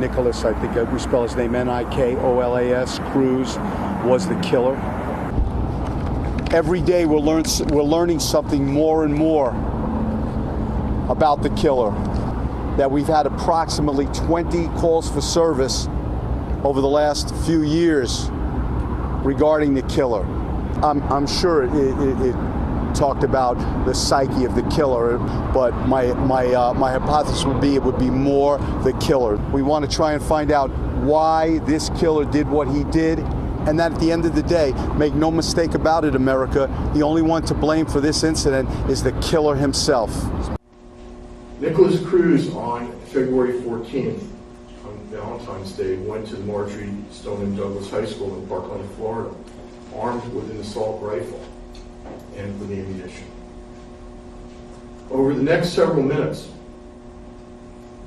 Nikolas, I think we spell his name Nikolas Cruz, was the killer. Every day we're learning something more and more about the killer. That we've had approximately 20 calls for service over the last few years regarding the killer. I'm sure it talked about the psyche of the killer, but my hypothesis would be it would be more the killer. We want to try and find out why this killer did what he did, and that at the end of the day, make no mistake about it, America, the only one to blame for this incident is the killer himself. Nikolas Cruz on February 14th, on Valentine's Day, went to the Marjory, Stoneman Douglas High School in Parkland, Florida, armed with an assault rifle and with ammunition. Over the next several minutes,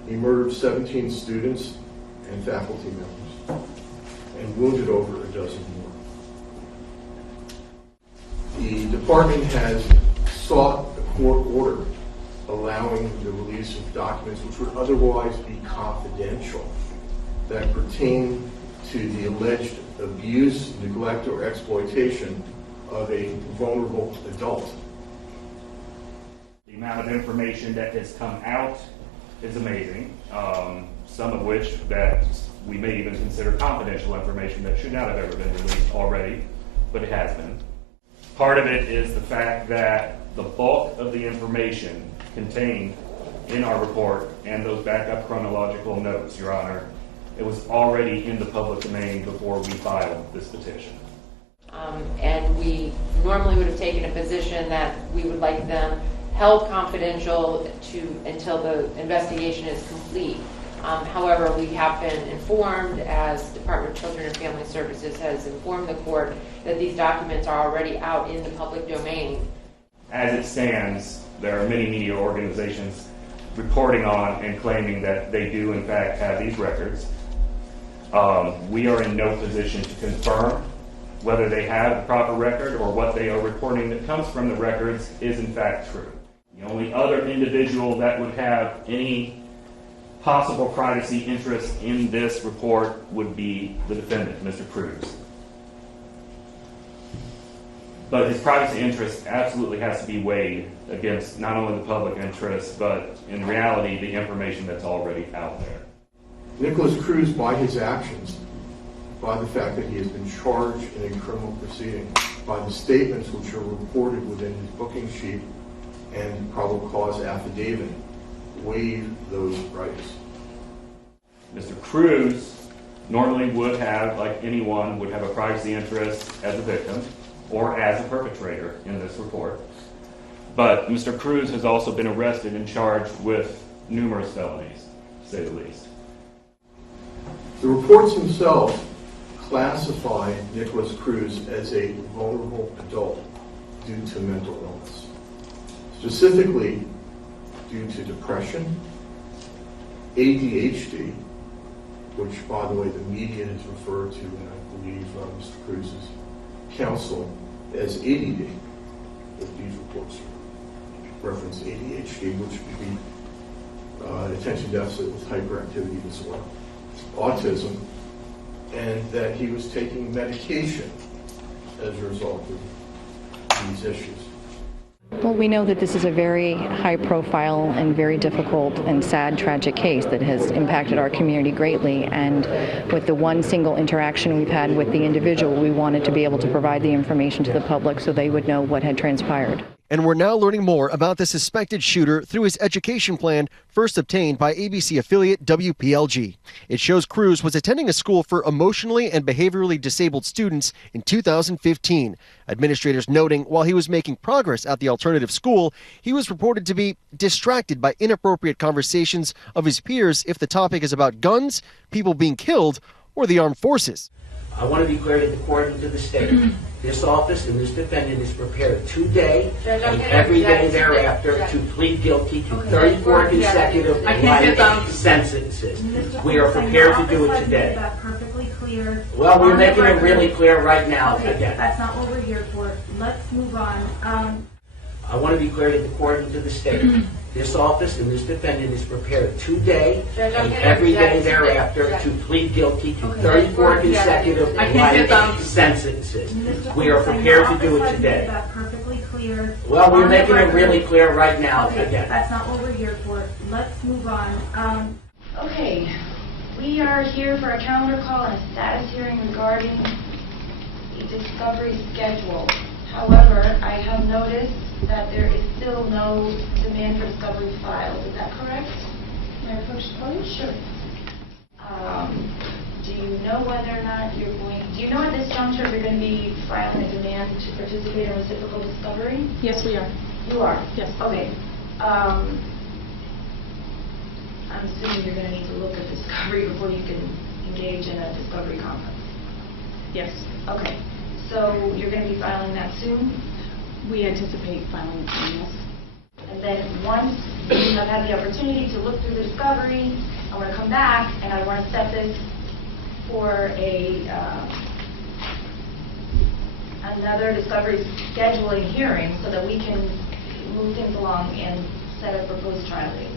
he murdered 17 students and faculty members and wounded over a dozen more. The department has sought a court order allowing the release of documents which would otherwise be confidential that pertain to the alleged abuse, neglect, or exploitation of a vulnerable adult. The amount of information that has come out is amazing, some of which that we may even consider confidential information that should not have ever been released already, but it has been. Part of it is the fact that the bulk of the information contained in our report and those backup chronological notes, Your Honor, it was already in the public domain before we filed this petition. And we normally would have taken a position that we would like them held confidential until the investigation is complete. However, we have been informed, as Department of Children and Family Services has informed the court, that these documents are already out in the public domain. As it stands, there are many media organizations reporting on and claiming that they do in fact have these records. We are in no position to confirm whether they have the proper record or what they are reporting that comes from the records is in fact true. The only other individual that would have any possible privacy interest in this report would be the defendant, Mr. Cruz. But his privacy interest absolutely has to be weighed against not only the public interest, but in reality, the information that's already out there. Nikolas Cruz, by his actions, by the fact that he has been charged in a criminal proceeding, by the statements which are reported within his booking sheet and probable cause affidavit, waive those rights. Mr. Cruz normally would have, like anyone, would have a privacy interest as a victim or as a perpetrator in this report. But Mr. Cruz has also been arrested and charged with numerous felonies, to say the least. The reports themselves classify Nikolas Cruz as a vulnerable adult due to mental illness, specifically due to depression, ADHD, which, by the way, the media has referred to, and I believe Mr. Cruz's counsel, as ADD. If these reports reference ADHD, which would be attention deficit with hyperactivity disorder, autism, and that he was taking medication as a result of these issues. Well, we know that this is a very high-profile and very difficult and sad, tragic case that has impacted our community greatly. And with the one single interaction we've had with the individual, we wanted to be able to provide the information to the public so they would know what had transpired. And we're now learning more about the suspected shooter through his education plan first obtained by ABC affiliate WPLG. It shows Cruz was attending a school for emotionally and behaviorally disabled students in 2015. Administrators noting while he was making progress at the alternative school, he was reported to be distracted by inappropriate conversations of his peers if the topic is about guns, people being killed, or the armed forces. I want to be clear to the court and to the state. This office and this defendant is prepared today and every day thereafter to plead guilty to 34 consecutive life sentences. We are prepared to do it today. That's perfectly clear. Well, we're making it really clear right now. Okay, again. that's not what we're here for. Let's move on. I want to be clear to the court and to the state. This office and this defendant is prepared today and every day thereafter to plead guilty to 34 consecutive life sentences. We are prepared to do it today. That perfectly clear. Well, we're making it really clear right now. Okay, Again. that's not what we're here for. Let's move on. Okay, we are here for a calendar call and a status hearing regarding the discovery schedule. However, I have noticed that there is still no demand for discovery filed. Is that correct? May I approach the podium? Sure. Do you know whether or not you're going, do you know at this juncture if you're going to be filing a demand to participate in reciprocal discovery? Yes, we are. You are? Yes. Okay. I'm assuming you're going to need to look at discovery before you can engage in a discovery conference. Yes. Okay. So you're going to be filing that soon? We anticipate filing it soon, yes. And then once you have had the opportunity to look through the discovery, I want to come back and I want to set this for another discovery scheduling hearing so that we can move things along and set a proposed trial date.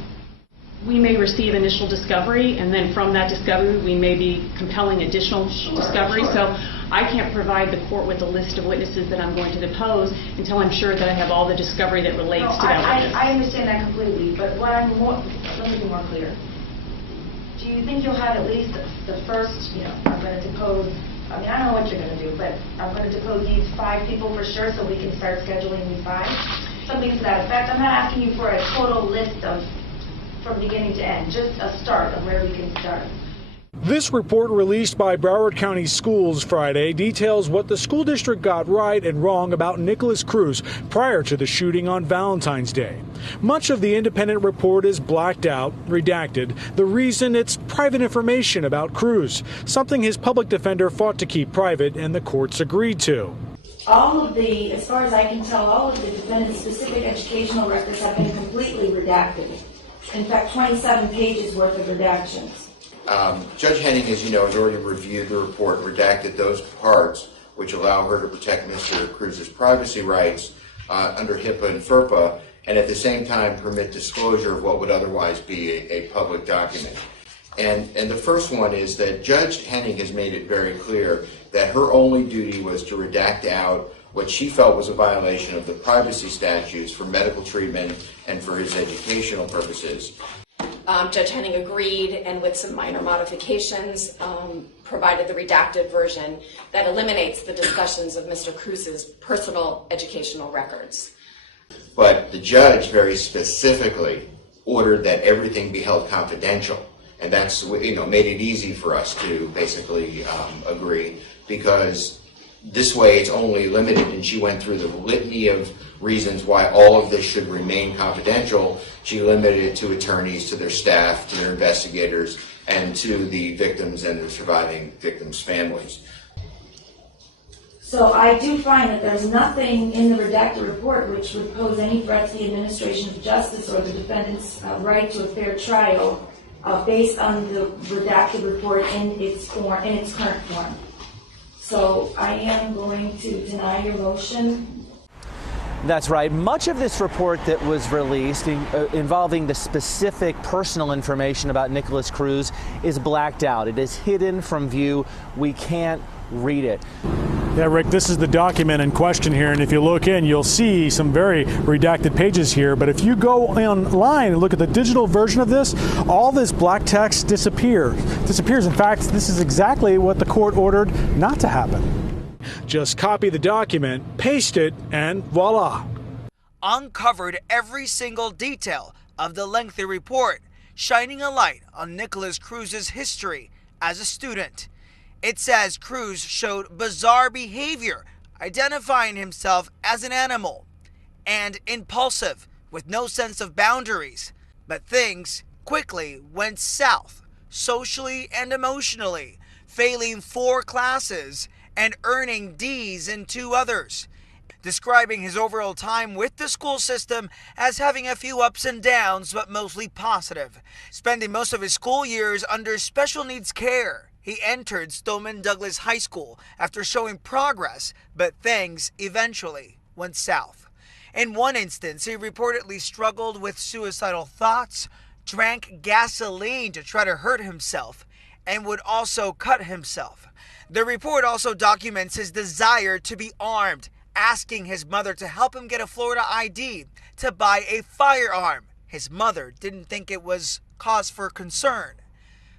We may receive initial discovery, and then from that discovery, we may be compelling additional discovery. Sure. So I can't provide the court with a list of witnesses that I'm going to depose until I'm sure that I have all the discovery that relates to that witness. I understand that completely, but let me be more clear. Do you think you'll have at least the first, I'm going to depose, I don't know what you're going to do, but I'm going to depose these 5 people for sure so we can start scheduling these 5? Something to that effect. I'm not asking you for a total list of from beginning to end, just a start of where we can start. This report released by Broward County Schools Friday details what the school district got right and wrong about Nikolas Cruz prior to the shooting on Valentine's Day. Much of the independent report is blacked out, redacted. The reason, it's private information about Cruz, something his public defender fought to keep private and the courts agreed to. All of the, as far as I can tell, all of the defendant's specific educational records have been completely redacted. In fact, 27 pages worth of redactions. Judge Henning, as you know, has already reviewed the report and redacted those parts which allow her to protect Mr. Cruz's privacy rights under HIPAA and FERPA, and at the same time permit disclosure of what would otherwise be a public document. And the first one is that Judge Henning has made it very clear that her only duty was to redact out what she felt was a violation of the privacy statutes for medical treatment and for his educational purposes. Judge Henning agreed, and with some minor modifications, provided the redacted version that eliminates the discussions of Mr. Cruz's personal educational records. But the judge very specifically ordered that everything be held confidential, and that's made it easy for us to basically agree, because this way it's only limited, and she went through the litany of reasons why all of this should remain confidential. She limited it to attorneys, to their staff, to their investigators, and to the victims and the surviving victims' families. So I do find that there's nothing in the redacted report which would pose any threat to the administration of justice or the defendant's right to a fair trial based on the redacted report in its current form. So I am going to deny your motion. That's right. Much of this report that was released involving the specific personal information about Nikolas Cruz is blacked out. It is hidden from view. We can't read it. Yeah, Rick, this is the document in question here, and if you look in, you'll see some very redacted pages here. But if you go online and look at the digital version of this, all this black text disappears. In fact, this is exactly what the court ordered not to happen. Just copy the document, paste it, and voila. Uncovered every single detail of the lengthy report, shining a light on Nikolas Cruz's history as a student. It says Cruz showed bizarre behavior, identifying himself as an animal, and impulsive, with no sense of boundaries. But things quickly went south, socially and emotionally, failing 4 classes and earning D's in 2 others. Describing his overall time with the school system as having a few ups and downs, but mostly positive. Spending most of his school years under special needs care. He entered Stoneman Douglas High School after showing progress, but things eventually went south. In one instance, he reportedly struggled with suicidal thoughts, drank gasoline to try to hurt himself, and would also cut himself. The report also documents his desire to be armed, asking his mother to help him get a Florida ID to buy a firearm. His mother didn't think it was cause for concern.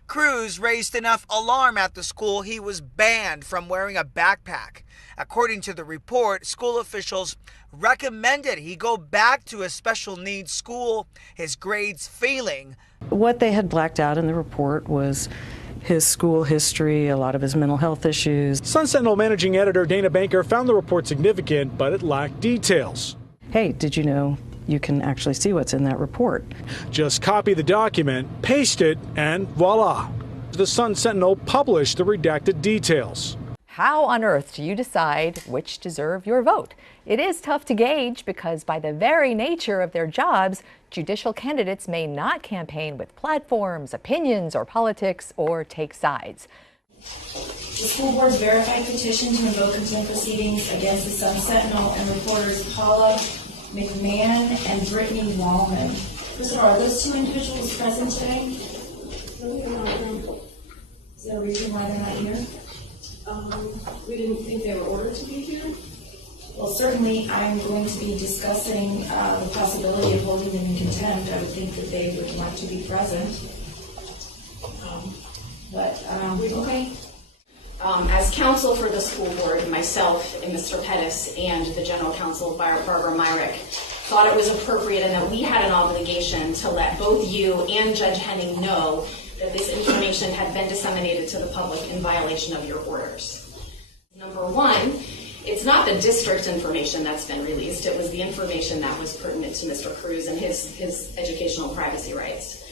Cruz raised enough alarm at the school he was banned from wearing a backpack. According to the report, school officials recommended he go back to a special needs school, his grades failing. What they had blacked out in the report was his school history, a lot of his mental health issues. Sun-Sentinel managing editor Dana Banker found the report significant, but it lacked details. Hey, did you know you can actually see what's in that report? Just copy the document, paste it, and voila. The Sun-Sentinel published the redacted details. How on earth do you decide which deserve your vote? It is tough to gauge because by the very nature of their jobs, judicial candidates may not campaign with platforms, opinions, or politics, or take sides. The school board's verified petition to invoke contempt proceedings against the Sun-Sentinel and reporters Paula McMahon and Brittany Wallman. First of all, are those two individuals present today? Is there a reason why they're not here? We didn't think they were ordered to be here. Well, certainly I'm going to be discussing the possibility of holding them in contempt. I would think that they would want to be present. Okay. As counsel for the school board, myself and Mr. Pettis and the general counsel, Barbara Myrick, thought it was appropriate and that we had an obligation to let both you and Judge Henning know that this information had been disseminated to the public in violation of your orders. Number one, it's not the district's information that's been released. It was the information that was pertinent to Mr. Cruz and his educational privacy rights.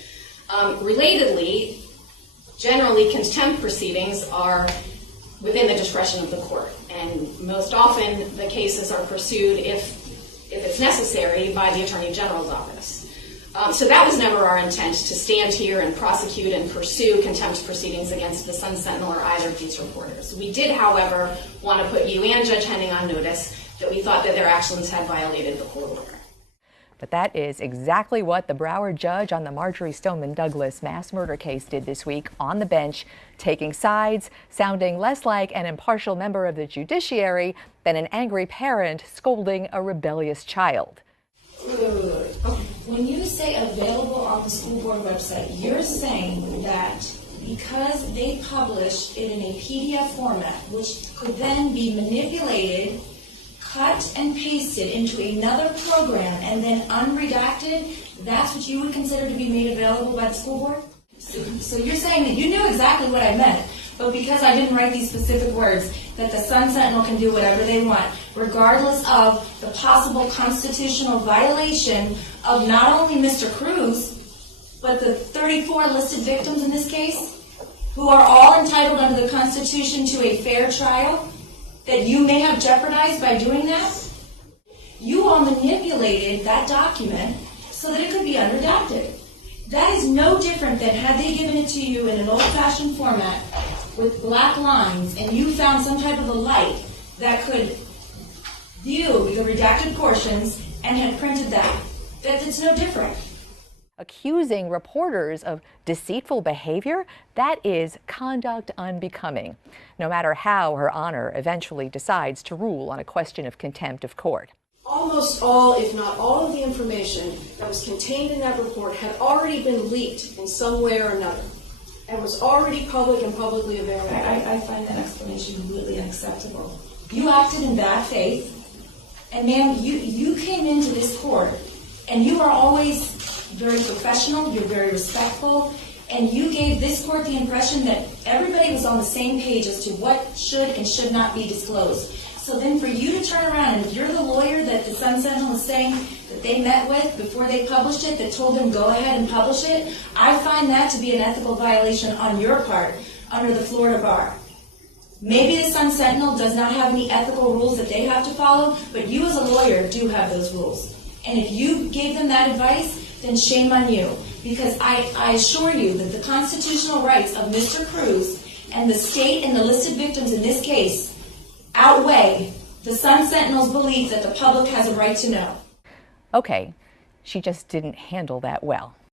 Relatedly, generally contempt proceedings are within the discretion of the court, and most often the cases are pursued if it's necessary by the Attorney General's office. So that was never our intent, to stand here and prosecute and pursue contempt proceedings against the Sun-Sentinel or either of these reporters. We did, however, want to put you and Judge Henning on notice that we thought that their actions had violated the court order. But that is exactly what the Broward judge on the Marjory Stoneman Douglas mass murder case did this week on the bench, taking sides, sounding less like an impartial member of the judiciary than an angry parent scolding a rebellious child. When you say available on the school board website, you're saying that because they published it in a PDF format, which could then be manipulated, cut and pasted into another program, and then unredacted, that's what you would consider to be made available by the school board? So you're saying that you knew exactly what I meant, but because I didn't write these specific words, that the Sun-Sentinel can do whatever they want, regardless of the possible constitutional violation of not only Mr. Cruz, but the 34 listed victims in this case, who are all entitled under the Constitution to a fair trial, that you may have jeopardized by doing that? You all manipulated that document so that it could be unredacted. That is no different than had they given it to you in an old-fashioned format with black lines and you found some type of a light that could view the redacted portions and had printed that. It's no different. Accusing reporters of deceitful behavior, that is conduct unbecoming, no matter how Her Honor eventually decides to rule on a question of contempt of court. Almost all, if not all, of the information that was contained in that report had already been leaked in some way or another and was already public and publicly available. I find that explanation completely unacceptable. You acted in bad faith, and ma'am, you came into this court, and you are always very professional, you're very respectful, and you gave this court the impression that everybody was on the same page as to what should and should not be disclosed. So then for you to turn around, and if you're the lawyer that the Sun-Sentinel is saying that they met with before they published it, that told them go ahead and publish it, I find that to be an ethical violation on your part under the Florida bar. Maybe the Sun-Sentinel does not have any ethical rules that they have to follow, but you as a lawyer do have those rules. And if you gave them that advice, then shame on you. Because I assure you that the constitutional rights of Mr. Cruz and the state and the listed victims in this case outweigh the Sun-Sentinel's belief that the public has a right to know. Okay, she just didn't handle that well.